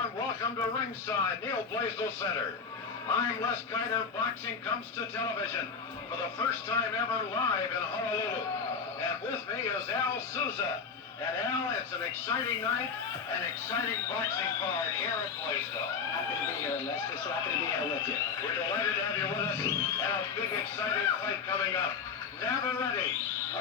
everyone. Welcome to Ringside, Neil Blaisdell Center. I'm Les Kiter. Boxing comes to television for the first time ever live in Honolulu. And with me is Al Souza. And Al, it's an exciting night, an exciting boxing card here at Blaisdell. Happy to be here, Lester. So happy to be here with you. We're delighted to have you with us. And a big, exciting fight coming up. Navarrete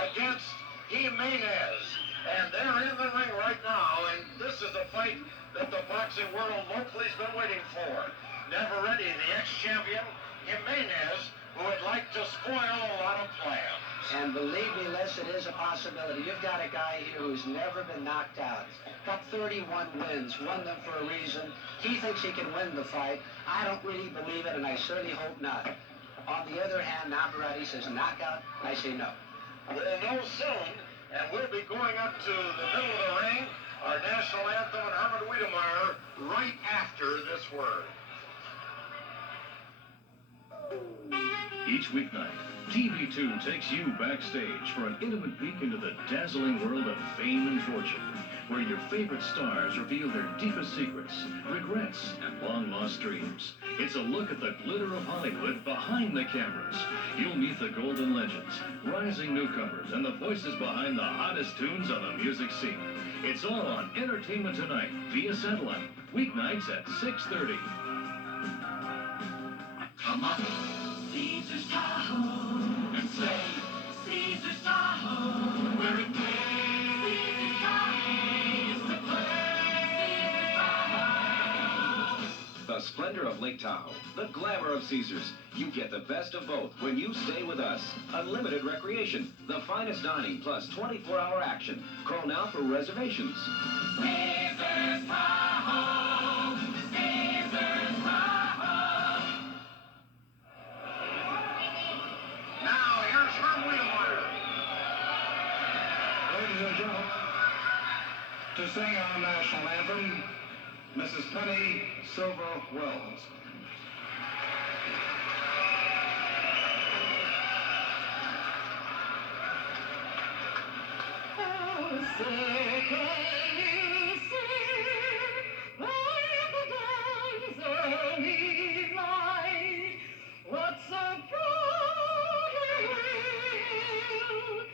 against Jimenez. And they're in the ring right now. And this is the fight that the boxing world locally's been waiting for. Navarrete, the ex-champion, Jimenez, who would like to spoil a lot of plans. And believe me, Les, it is a possibility. You've got a guy here who's never been knocked out. Got 31 wins, won them for a reason. He thinks he can win the fight. I don't really believe it, and I certainly hope not. On the other hand, Navarrete says knockout. I say no. We'll know soon, and we'll be going up to the middle of the ring, our national anthem and Herman Wiedemeyer, right after this word. Each weeknight, TV2 takes you backstage for an intimate peek into the dazzling world of fame and fortune, where your favorite stars reveal their deepest secrets, regrets, and long-lost dreams. It's a look at the glitter of Hollywood behind the cameras. You'll meet the golden legends, rising newcomers, and the voices behind the hottest tunes on the music scene. It's all on Entertainment Tonight via satellite, weeknights at 6:30. Come on, Caesar's Tahoe, and say, Caesar's Tahoe, where it pays. Caesar's Tahoe is the place. Caesar's Tahoe. The splendor of Lake Tahoe, the glamour of Caesar's. You get the best of both when you stay with us. Unlimited recreation, the finest dining, plus 24-hour action. Call now for reservations. Caesar's Tahoe, Caesar's Tahoe. Now, here's Herm Wiedemeyer. Ladies and gentlemen, to sing our national anthem, Mrs. Penny Silver Wells. Say, can you see by the dawn's early light what so proudly hailed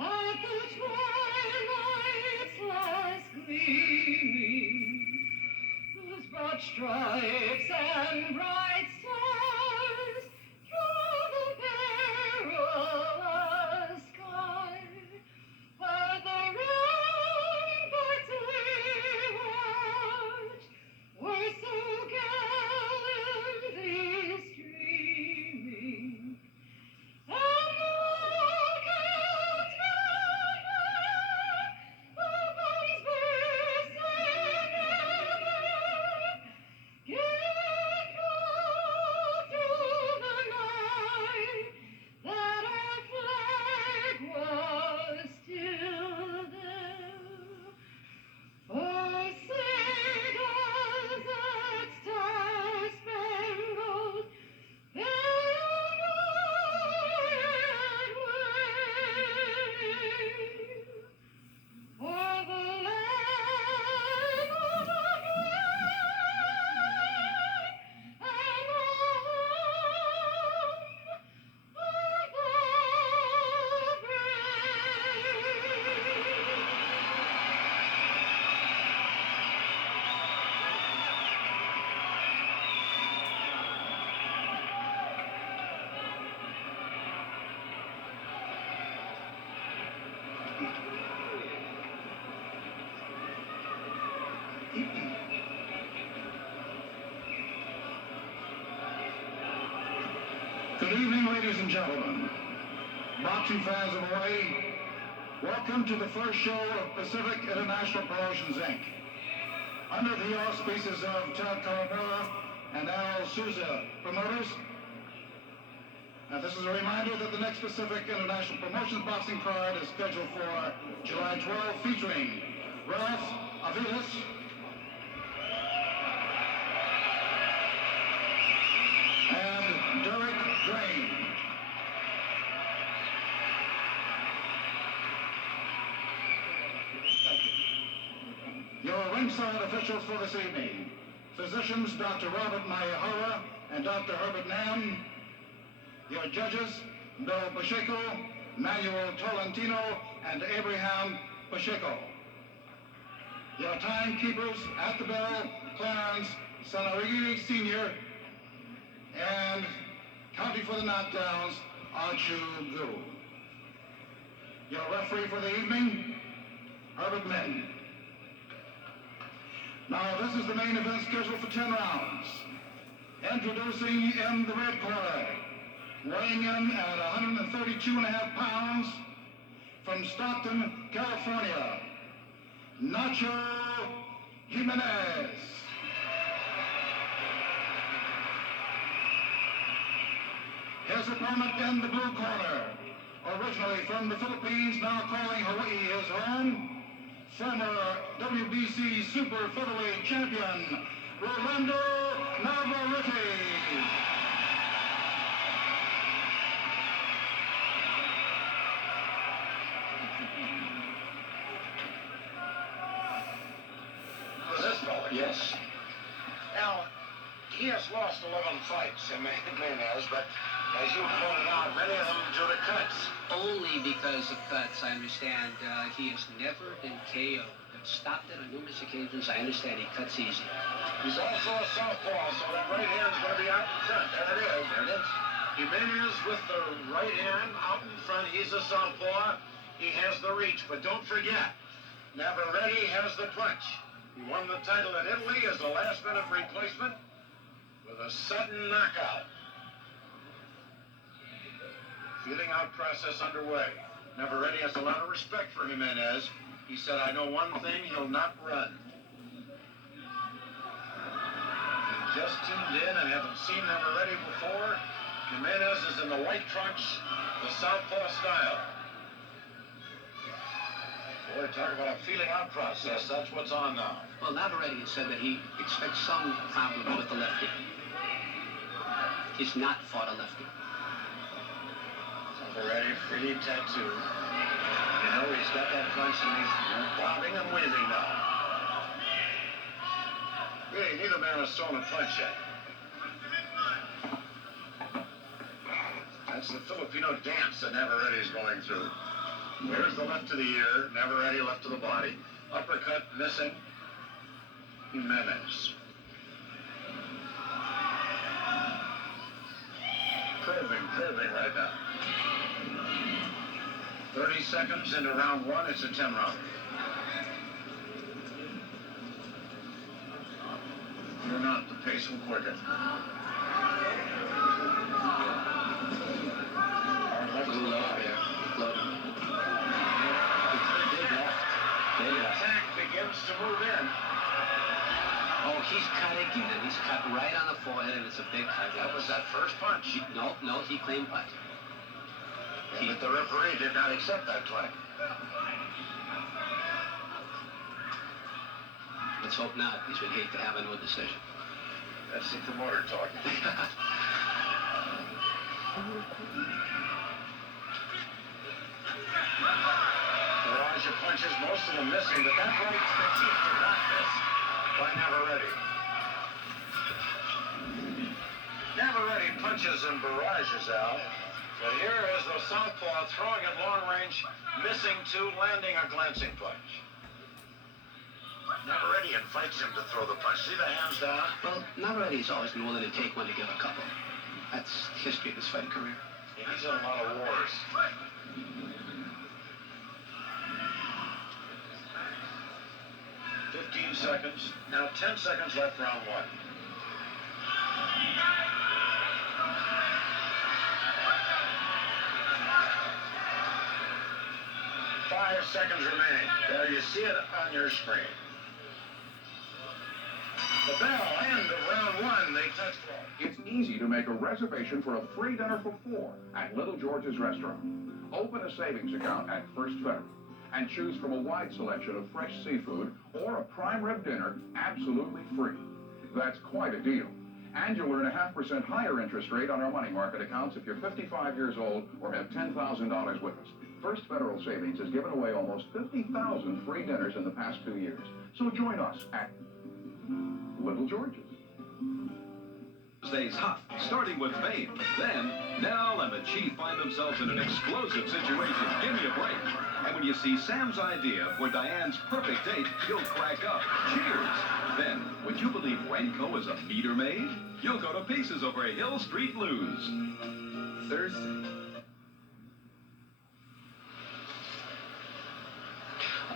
at the twilight's last gleaming, whose broad stripes and bright stars through the perilous sky, where the ramparts we watched were so gallantly streaming, and the rockets ran back the guns bursting ever, gave proof through the night that our flag was still there. For say does that star-spangled banner yet wave, for the land of the brave and the home of the brave. Good evening, ladies and gentlemen. Boxing fans of Hawaii, welcome to the first show of Pacific International Promotions, Inc. Under the auspices of Ted Kawamura and Al Souza promoters. Now, this is a reminder that the next Pacific International Promotions boxing card is scheduled for July 12, featuring Ralph Aviles, and Derek Drain. Your ringside officials for this evening: Physicians Dr. Robert Mayahara and Dr. Herbert Nam. Your judges, Bill Pacheco, Manuel Tolentino, and Abraham Pacheco. Your timekeepers at the bell, Clarence Sanarigi Sr. and counting for the knockdowns, Archu Gu. Your referee for the evening, Herbert Min. Now this is the main event scheduled for 10 rounds. Introducing in the red corner, weighing in at 132.5 pounds, from Stockton, California, Nacho Jimenez. His opponent in the blue corner, originally from the Philippines, now calling Hawaii his home, former WBC Super Featherweight Champion, Rolando Navarrete. This fella? Yes. Now, he has lost 11 fights, Jimenez, but as you pointed out, many of them due to cuts. Only because of cuts, I understand. He has never been KO'd. I've stopped it on numerous occasions. I understand he cuts easy. He's also a southpaw, so that right hand's going to be out in front. There it is. There it is. Jimenez with the right hand out in front. He's a southpaw. He has the reach, but don't forget, Navarrete has the punch. He won the title in Italy as a last-minute replacement with a sudden knockout. Feeling out process underway. Navarrete has a lot of respect for Jimenez. He said, I know one thing, he'll not run. If you just tuned in and haven't seen Navarrete before, Jimenez is in the white trunks, the southpaw style. Boy, talk about a feeling out process. That's what's on now. Well, Navarrete has said that he expects some problems with the lefty. He's not fought a lefty. Navarrete, pretty tattoo. You know, he's got that punch and he's bobbing and weaving now. Really, neither man has thrown a punch yet. That's the Filipino dance that Navarrete is going through. There's the left to the ear, Navarrete left to the body. Uppercut missing. Jimenez. Curving right now. 30 seconds into round one, it's a 10 round. You're not, the pace will quicken. Hard left to the body. The attack begins to move in. Oh, he's cut again. He's cut right on the forehead, and it's a big cut. That was that first punch. No, he claimed cut. But the referee did not accept that claim. Let's hope not, because we'd hate to have a no decision. That's the promoter talking. Barrage of punches, most of them missing, but that right that seems to not miss by Navarrete. Navarrete punches and barrages out. But here is the southpaw throwing at long range, missing two, landing a glancing punch. Navarrete invites him to throw the punch. See the hands down? Well, Navarrete's always been willing to take one to give a couple. That's history of his fighting career. Yeah, he's in a lot of wars. "15 seconds. Now 10 seconds left, round one. Five seconds remaining. There you see it on your screen. The bell, end of round one. They touch ball. It's easy to make a reservation for a free dinner for four at Little George's Restaurant. Open a savings account at First Federal and choose from a wide selection of fresh seafood or a prime rib dinner absolutely free. That's quite a deal. And you'll earn a 0.5% higher interest rate on our money market accounts if you're 55 years old or have $10,000 with us. First Federal Savings has given away almost 50,000 free dinners in the past 2 years. So join us at Little George's. Stays hot, starting with fame. Then, Nell and the Chief find themselves in an explosive situation. Give me a break. And when you see Sam's idea for Diane's perfect date, you'll crack up. Cheers. Then, would you believe Renko is a meter maid? You'll go to pieces over Hill Street Blues. Thursday.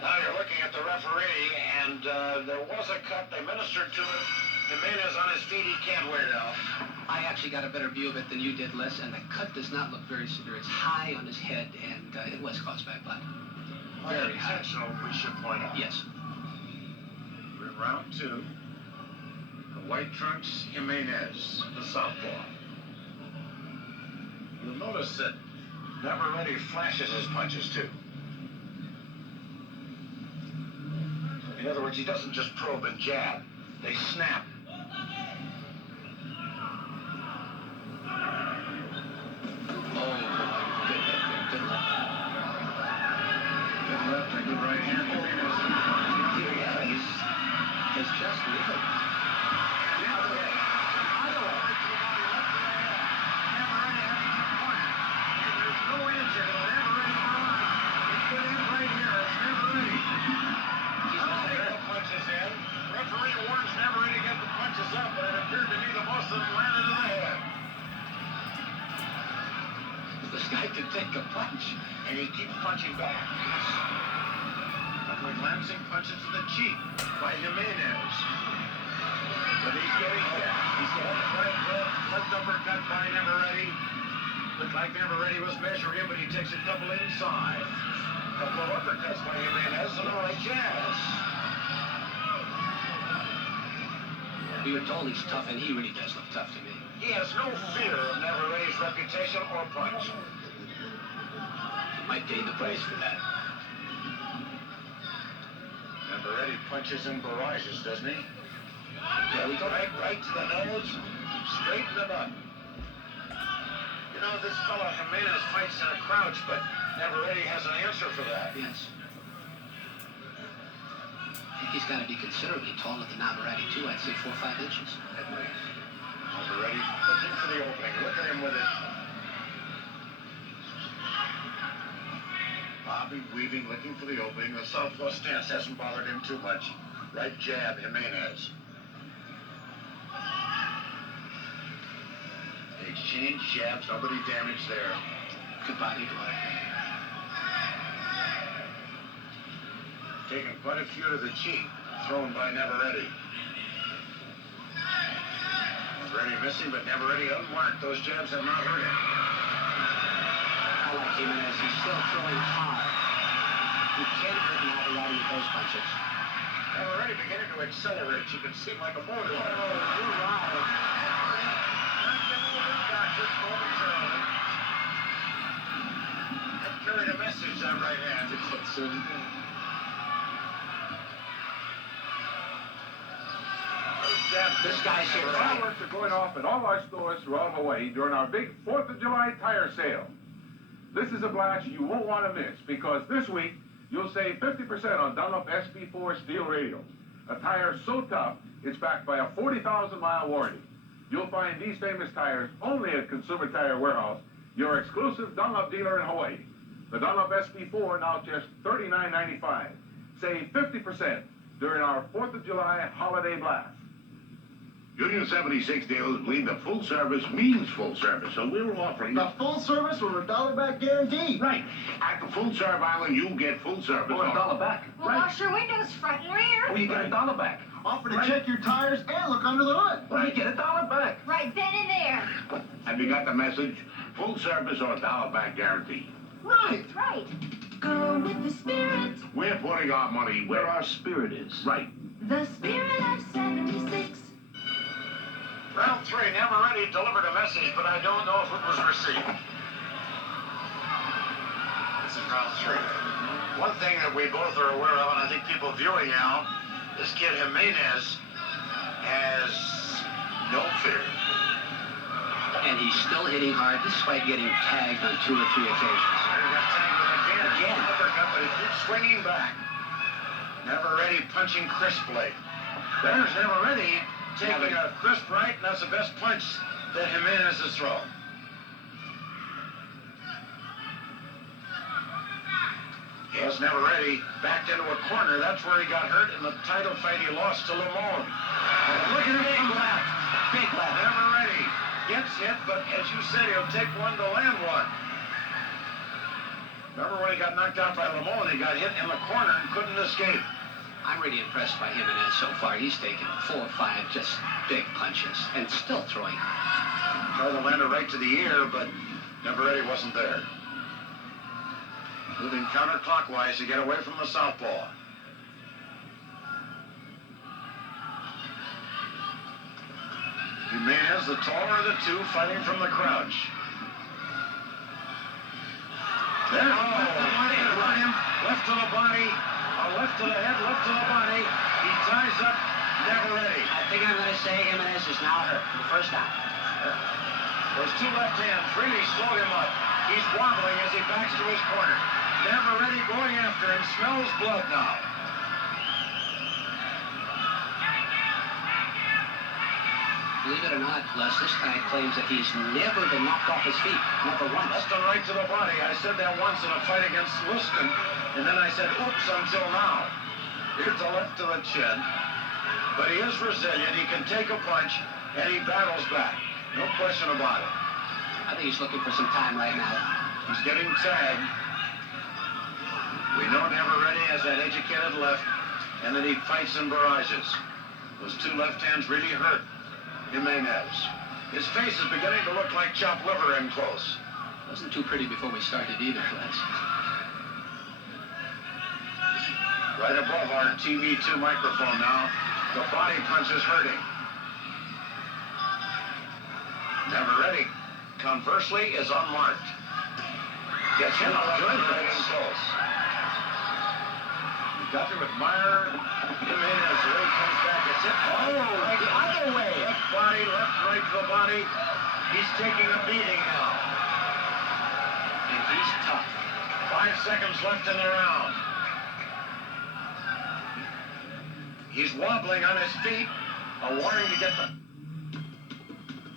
Now you're looking at the referee, and there was a cut. They ministered to it. Jimenez on his feet. He can't wear it out. I actually got a better view of it than you did, Les, and the cut does not look very severe. It's high on his head, and it was caused by blood. Very high. Intentional, we should point out. Yes. We're in round 2. The white trunks, Jimenez, the southpaw. You'll notice that Navarrete flashes his punches, too. In other words, he doesn't just probe and jab. They snap. Good left and good right hand. It's just legal. There's no answer to Navarrete for life. He's put in right here. It's Navarrete. I'll take the punches in. Referee warns Navarrete to get the punches up, but it appeared to me that most of them landed in the head. This guy could take a punch. And he keeps punching back. Like glancing punches to the cheek by Jimenez. But he's getting hit. He's getting left uppercut by Navarrete. Looked like Navarrete was measuring him, but he takes a couple inside. A couple of uppercuts by Jimenez and a right jab. We were told he's tough, and he really does look tough to me. He has no fear of Navarrete's reputation or punch. He might gain the praise for that. Navarrete punches in barrages, doesn't he? There we go. Right to the nose, straight in the butt. You know, this fellow Jimenez fights in a crouch, but Navarrete has an answer for that. Yes. I think he's got to be considerably taller than Navarrete, too. I'd say 4 or 5 inches. Navarrete looking for the opening. Look at him with it. Bobbing, weaving, looking for the opening. The southpaw stance hasn't bothered him too much. Right jab, Jimenez. They exchange jabs, nobody damaged there. Good body blow. Taking quite a few to the cheek, thrown by Navarrete. Navarrete missing, but Navarrete unmarked. Those jabs have not hurt him. I like Jimenez. He's still throwing hard. You can't hurt Navarrete with those punches. Navarrete beginning to accelerate. You can see him like a motor. Oh, you're right. That carried a message, that right hand. This guy's here. Fireworks are going off at all our stores throughout Hawaii during our big 4th of July tire sale. This is a blast you won't want to miss because this week you'll save 50% on Dunlop SB4 steel radials. A tire so tough, it's backed by a 40,000-mile warranty. You'll find these famous tires only at Consumer Tire Warehouse, your exclusive Dunlop dealer in Hawaii. The Dunlop SB4 now just $39.95. Save 50% during our 4th of July holiday blast. Union 76 dealers believe that full service means full service, so we're offering The full service with a $1 back guarantee. Right. At the Full Serve Island, you get full service. Or $1 back. We'll wash your windows front and rear. Or you get $1 back. Offer to check your tires and look under the hood. Or you get $1 back. Right then and there. Have you got the message? Full service or $1 back guarantee. Right. Right. Go with the spirit. We're putting our money where our spirit is. Right. The spirit of 76. Round 3, Navarrete delivered a message, but I don't know if it was received. This is round 3. One thing that we both are aware of, and I think people viewing now, this kid Jimenez has no fear. And he's still hitting hard despite getting tagged on 2 or 3 occasions. He got tagged again. Uppercut, but he keeps swinging back. Navarrete punching crisply. There's Navarrete taking a crisp right, and that's the best punch that Jimenez has thrown. Here's Navarrete backed into a corner. That's where he got hurt in the title fight he lost to Limon. Look at it, big left. Big left. Navarrete gets hit, but as you said, he'll take one to land one. Remember when he got knocked out by Limon, he got hit in the corner and couldn't escape. I'm really impressed by Jimenez so far. He's taken 4 or 5 just big punches and still throwing. Tried to land it right to the ear, but Navarrete wasn't there. Moving counterclockwise to get away from the southpaw. Jimenez, the taller of the two, fighting from the crouch. There, left to the body, left to the head, left to the body. He ties up Navarrete. I think I'm going to say Jimenez is now hurt for the first time. Those 2 left hands really slowed him up. He's wobbling as he backs to his corner. Navarrete going after him, smells blood now. Believe it or not, Les, this guy claims that he's never been knocked off his feet. Never once. Left and right to the body. I said that once in a fight against Liston, and then I said, oops, until now. Here's a left to the chin. But he is resilient. He can take a punch, and he battles back. No question about it. I think he's looking for some time right now. He's getting tagged. We know Navarrete has that educated left, and then he fights in barrages. Those 2 left hands really hurt Jimenez. His face is beginning to look like chopped liver in close. Wasn't too pretty before we started either, Les. Right above our TV2 microphone now, the body punch is hurting. Navarrete, conversely, is unmarked. Gets hit on good right in close. Got to admire Jimenez. The way he comes back, it's hit. Oh, the other way. Left body, left, right to the body. He's taking a beating now. And he's tough. 5 seconds left in the round. He's wobbling on his feet. A warning to get the...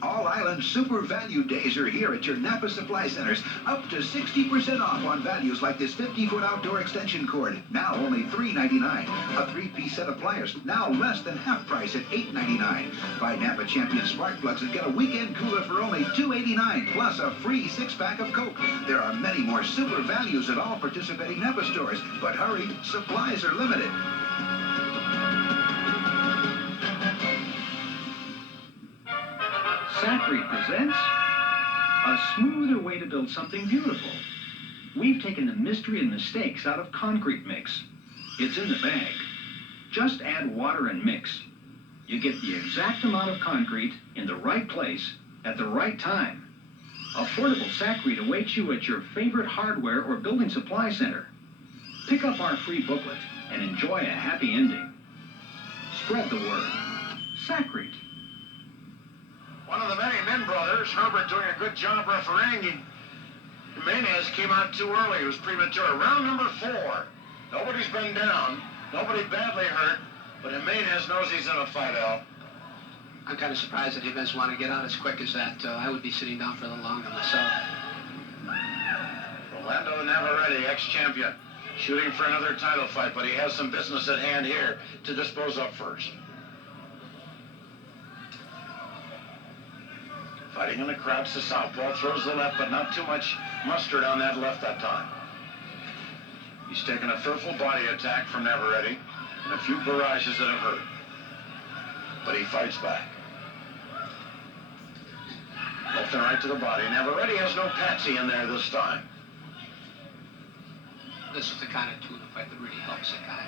All Island Super Value Days are here at your Napa Supply Centers. Up to 60% off on values like this 50-foot outdoor extension cord. Now only $3.99. A 3-piece set of pliers. Now less than half price at $8.99. Buy Napa Champion Spark Plugs and get a weekend cooler for only $2.89. Plus a free 6-pack of Coke. There are many more super values at all participating Napa stores. But hurry, supplies are limited. Sacred presents a smoother way to build something beautiful. We've taken the mystery and mistakes out of concrete mix. It's in the bag. Just add water and mix. You get the exact amount of concrete in the right place at the right time. Affordable Sacred awaits you at your favorite hardware or building supply center. Pick up our free booklet and enjoy a happy ending. Spread the word. Sacred. One of the many Min brothers, Herbert, doing a good job refereeing. Jimenez came out too early. He was premature. Round number 4. Nobody's been down. Nobody badly hurt. But Jimenez knows he's in a fight, Al. I'm kind of surprised that Jimenez want to get out as quick as that. I would be sitting down for a little longer myself. Rolando Navarrete, ex-champion, shooting for another title fight, but he has some business at hand here to dispose of first. Fighting in the crouch, the southpaw throws the left, but not too much mustard on that left that time. He's taken a fearful body attack from Navarrete and a few barrages that have hurt. But he fights back. Left and right to the body. Navarrete has no patsy in there this time. This is the kind of tuna fight that really helps a guy.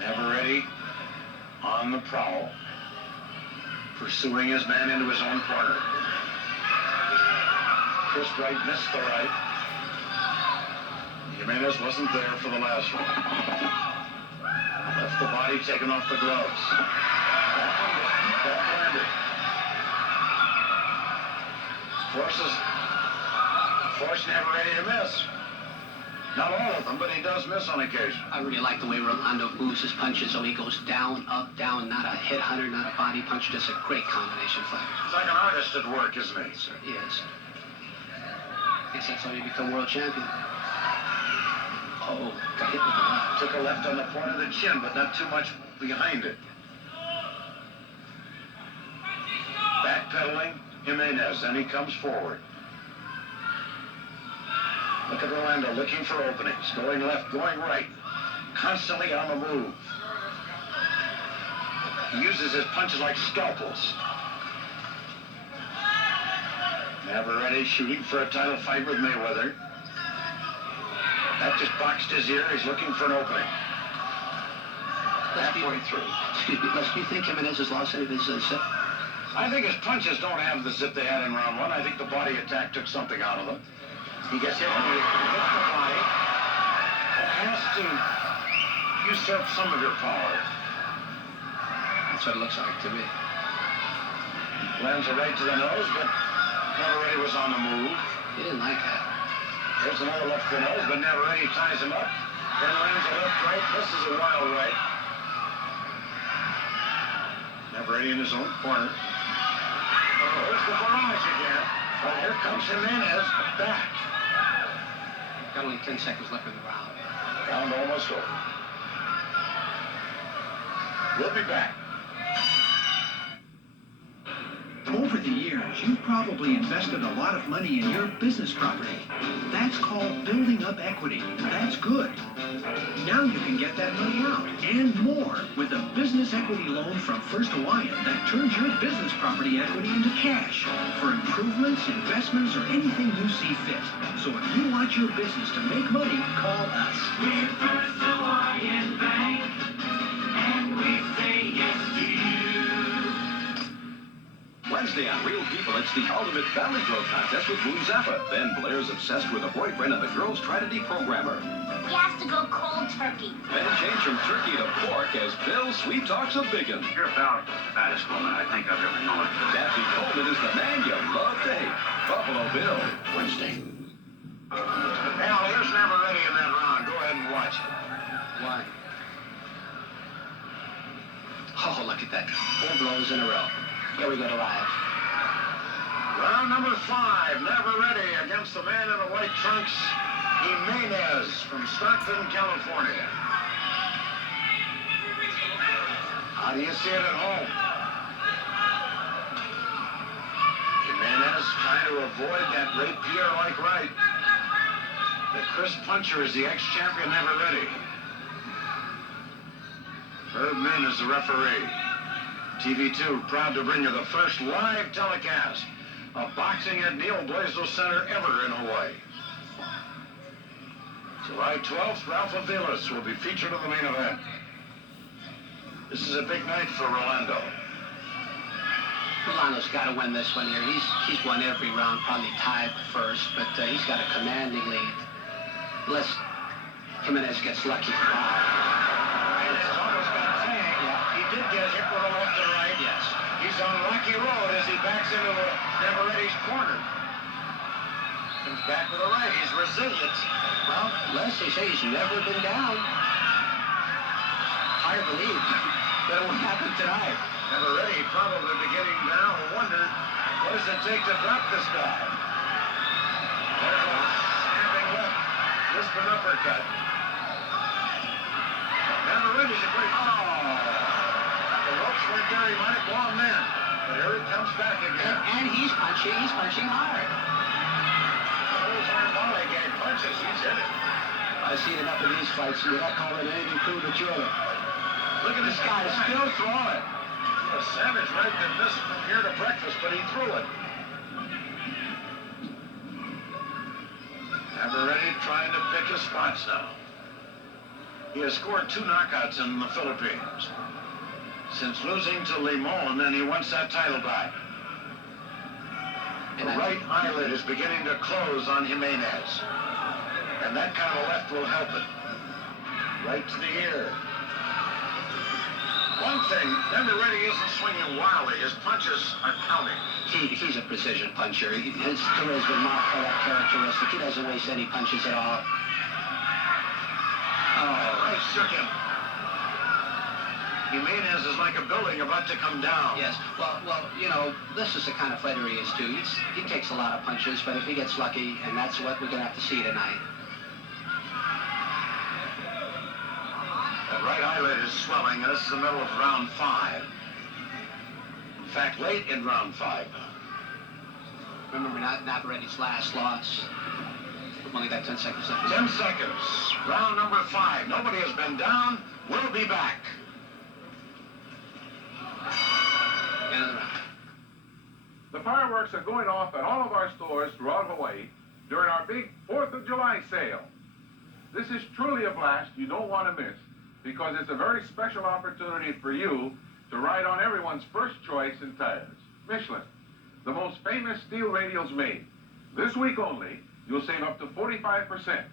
Navarrete on the prowl, pursuing his man into his own corner. Chris Wright missed the right. Jimenez wasn't there for the last one. Left the body, taken off the gloves. That landed. Forced Navarrete to miss. Not all of them, but he does miss on occasion. I really like the way Rolando moves his punches, so he goes down, up, down, not a hit hunter, not a body punch, just a great combination fighter. He's like an artist at work, isn't he? Sir, he is. Guess that's how you become world champion. Oh, got hit with the left. Took a left on the point of the chin, but not too much behind it. Backpedaling, Jimenez, and he comes forward. Look at Rolando looking for openings, going left, going right, constantly on the move. He uses his punches like scalpels. Navarrete shooting for a title fight with Mayweather. That just boxed his ear. He's looking for an opening. Halfway through. Excuse me, Les, do you think Jimenez has lost any of his zip? I think his punches don't have the zip they had in round one. I think the body attack took something out of them. He gets hit and he hits the body. It has to usurp some of your power. That's what it looks like to me. Lands a right to the nose, but Navarrete was on the move. He didn't like that. There's another left to the nose, but Navarrete ties him up. Then lands a left right. This is a wild right. Navarrete in his own corner. Oh, there's the barrage again. But here comes Jimenez back. Got only 10 seconds left in the round. Round almost over. We'll be back. Over the years, you've probably invested a lot of money in your business property. That's called building up equity. That's good. Now you can get that money out and more with a business equity loan from First Hawaiian that turns your business property equity into cash for improvements, investments, or anything you see fit. So if you want your business to make money, call us. We're First Hawaiian Bank, and we say yes to you. Wednesday on Real People, it's the ultimate family grow contest with Moon Zappa. Then Blair's obsessed with a boyfriend and the girls try to deprogram her. He has to go cold turkey. Then change from turkey to pork as Bill sweet talks a biggin. You're about the fattest woman I think I've ever known. Daffy Coleman is the man you love to hate. Buffalo Bill. Wednesday. Now, here's Navarrete in that round. Go ahead and watch it. Why? Oh, look at that. 4 blows in a row. Here we go to live. Round number 5, Navarrete against the man in the white trunks, Jimenez from Stockton, California. How do you see it at home? Jimenez trying to avoid that rapier-like right. The crisp puncher is the ex-champion Navarrete. Herb Min is the referee. TV2 proud to bring you the first live telecast of boxing at Neil Blaisdell Center ever in Hawaii. July 12th, Ralph Aviles will be featured in the main event. This is a big night for Rolando. Rolando's got to win this one here. He's won every round, probably tied first, but he's got a commanding lead. Unless Jimenez gets lucky. Jimenez almost got tagged. Yeah. He did get hit with a left and right. Yes. He's on rocky road as he backs into Navarrete's corner. Comes back with a right. He's resilient. Well, Les, they say he's never been down. Hard to believe. That won't happen tonight. Navarrete probably beginning now to wonder, what does it take to drop this guy? There's a snapping left, just an uppercut. Navarrete's a great... Oh! The ropes weren't there, he might have gone then. But here he comes back again. And he's punching hard. Those aren't lollygag punches, he's hit it. I've seen enough of these fights, and you're not calling anything premature. Look at this guy, still throwing. A savage right that missed from here to breakfast, but he threw it. Navarrete trying to pick his spots now. He has scored 2 knockouts in the Philippines. Since losing to Limon, and he wants that title back. The right eyelid is beginning to close on Jimenez. And that kind of left will help it. Right to the ear. One thing, Navarrete isn't swinging wildly. His punches are counting. He's a precision puncher. His career's been marked by that characteristic. He doesn't waste any punches at all. Right shook him. Jimenez is like a building about to come down. Yes. Well, you know, this is the kind of fighter he is, too. He takes a lot of punches, but if he gets lucky, and that's what we're going to have to see tonight. That right eyelid is swelling, and this is the middle of round 5. In fact, late in round 5. Remember, Navarrete's last loss. We've only got 10 seconds left. 10 seconds. Round number 5. Nobody has been down. We'll be back. End of the round. The fireworks are going off at all of our stores throughout Hawaii during our big 4th of July sale. This is truly a blast you don't want to miss because it's a very special opportunity for you to ride on everyone's first choice in tires, Michelin, the most famous steel radials made. This week only, you'll save up to 45%.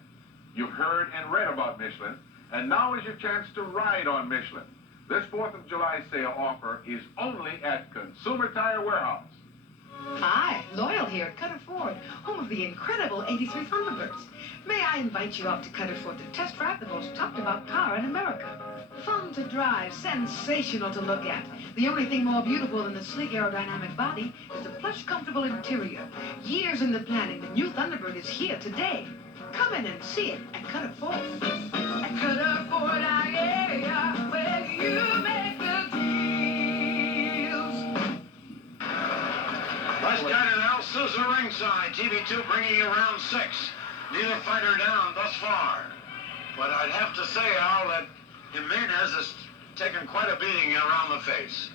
You've heard and read about Michelin, and now is your chance to ride on Michelin. This 4th of July sale offer is only at Consumer Tire Warehouse. Hi, Loyal here at Cutter Ford, home of the incredible 83 Thunderbirds. May I invite you up to Cutter Ford to test drive the most talked about car in America. Fun to drive, sensational to look at. The only thing more beautiful than the sleek aerodynamic body is the plush, comfortable interior. Years in the planning, the new Thunderbird is here today. Come in and see it at Cutter Ford. At Cutter Ford, yeah, where you make the deals. Let's get it, Al Sousa ringside. TV2 bringing you round 6. Neither fighter down thus far. But I'd have to say, Al, that Jimenez has taken quite a beating around the face.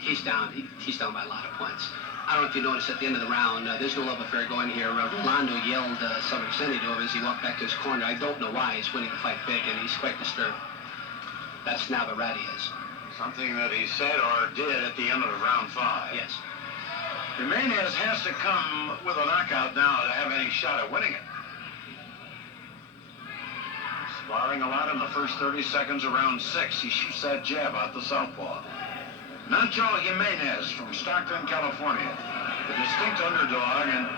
He's down. He's down by a lot of points. I don't know if you noticed at the end of the round, there's no love affair going here. Rolando yelled some obscenity to him as he walked back to his corner. I don't know why. He's winning the fight big, and he's quite disturbed. That's Navarrete is. Something that he said or did at the end of round 5. Yes. Jimenez has to come with a knockout now to have any shot at winning it. Sparring a lot in the first 30 seconds of round 6. He shoots that jab out the southpaw. Nacho Jimenez from Stockton, California. The distinct underdog and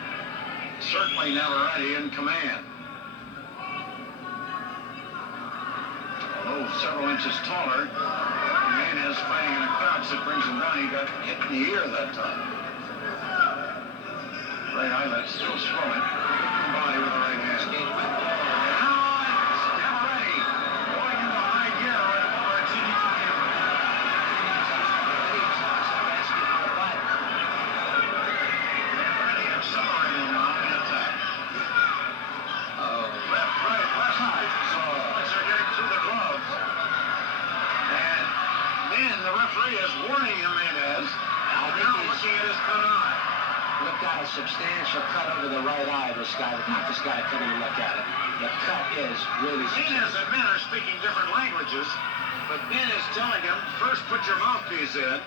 certainly Navarrete in command. Although several inches taller, Jimenez fighting in a crouch that brings him down. He got hit in the ear that time. Right eyelid still swelling. Body with the right hand. Now it's Navarrete going into high gear right over at TV2 camera. Navarrete accelerating now in the attack. Left, right, left, right. So points are getting through the gloves. And then the referee is warning Jimenez. Now looking at his cut eye. Look at a substantial cut over the right eye. This guy, this guy, come in and look at it. The cut is really Jimenez and Ben are speaking different languages, but Ben is telling him, first put your mouthpiece in,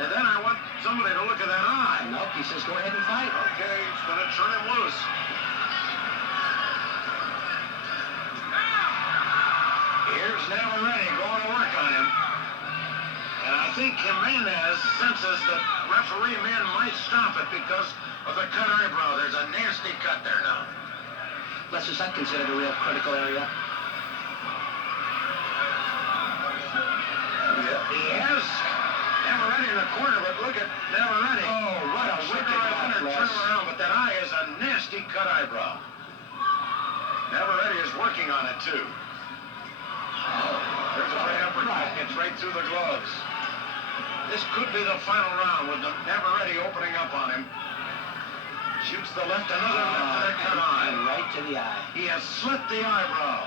and then I want somebody to look at that eye. Nope, he says, go ahead and fight. Okay, he's going to turn him loose. Here's Navarrete going to work on him. And I think Jimenez senses that referee men might stop it because of the cut eyebrow. There's a nasty cut there now. Les, is that considered a real critical area? Yeah, he has Navarrete in the corner, but look at Navarrete. Oh, what a wicked left, Les. Turn around, but that eye is a nasty cut eyebrow. Navarrete is working on it, too. Oh, there's a right uppercut. It's right through the gloves. This could be the final round with Navarrete opening up on him. Shoots the left, another left to the cut eye. And right to the eye. He has slit the eyebrow.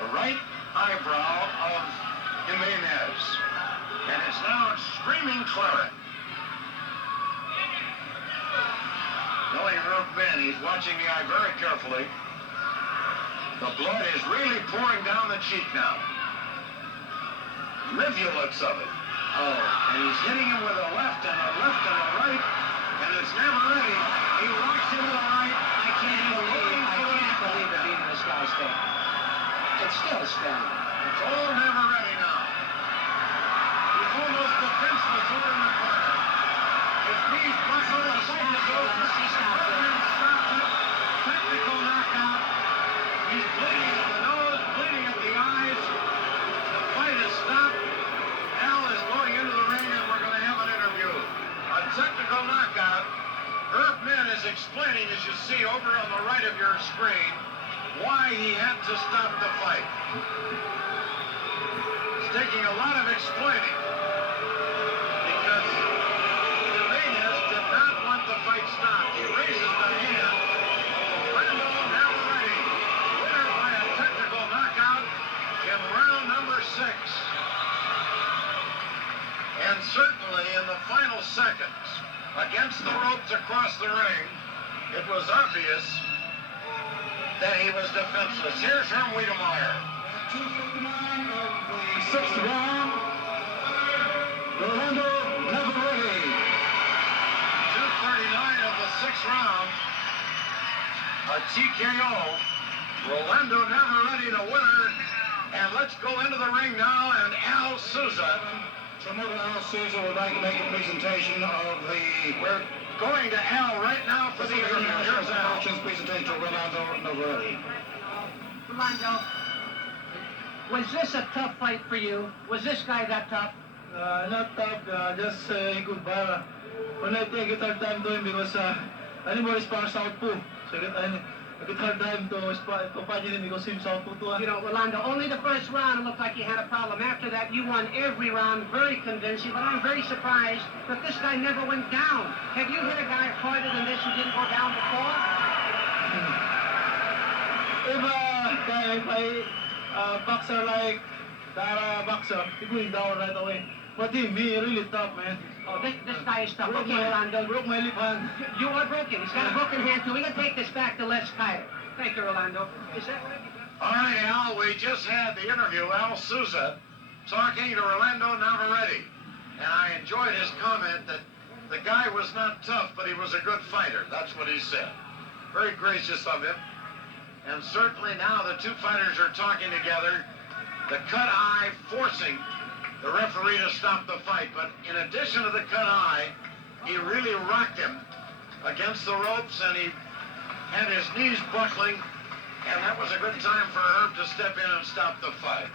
The right eyebrow of Jimenez. And it's now screaming claret. Telling Rook Ben, he's watching the eye very carefully. The blood is really pouring down the cheek now. Rivulets of it. Oh, and he's hitting him with a left and a left and a right, and it's Navarrete. He rocks him to the right. I can't believe the beat of this guy's thing. It's still standing. It's all Navarrete now. He's almost defenseless over in the corner. His knees buckled, the fight is over. He stopped it. Technical knockout. He's bleeding at the nose, bleeding at the why he had to stop the fight. It's taking a lot of explaining because Jimenez did not want the fight stopped. He raises the hand of Rolando Navarrete, winner by a technical knockout in round number 6. And certainly in the final seconds, against the ropes across the ring, it was obvious that he was defenseless. Here's Herm Wiedemeyer. 2:59 of the 6th round. Rolando Navarrete. 2:39 of the 6th round. A TKO. Rolando Navarrete the winner. And let's go into the ring now, and Al Souza. Promoter Al Souza would like to make a presentation of the... We're going to Al right now for the interview. Here's Al. Presentation of Rolando Navarrete. Rolando, was this a tough fight for you? Was this guy that tough? Not tough, just he could para. When I take it hard time to him because anymore is para southpaw. So I get hard time to fight him because he's southpaw too. You know, Rolando, only the first round it looked like you had a problem. After that, you won every round very convincing, but I'm very surprised that this guy never went down. Have you hit a guy harder than this who didn't go down before? If I boxer like Dara boxer, he going down right away. But he really tough, man. Oh, this guy is tough. Okay, Rolando. Broke my lip hand. You are broken. He's got a broken hand, too. We can take this back to Les Kyle. Thank you, Rolando. Is that right? All right, Al, we just had the interview, Al Souza, talking to Rolando Navarrete. And I enjoyed his comment that the guy was not tough, but he was a good fighter. That's what he said. Very gracious of him. And certainly now the two fighters are talking together. The cut eye forcing the referee to stop the fight. But in addition to the cut eye, he really rocked him against the ropes, and he had his knees buckling. And that was a good time for Herb to step in and stop the fight.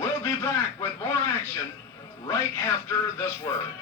We'll be back with more action right after this word.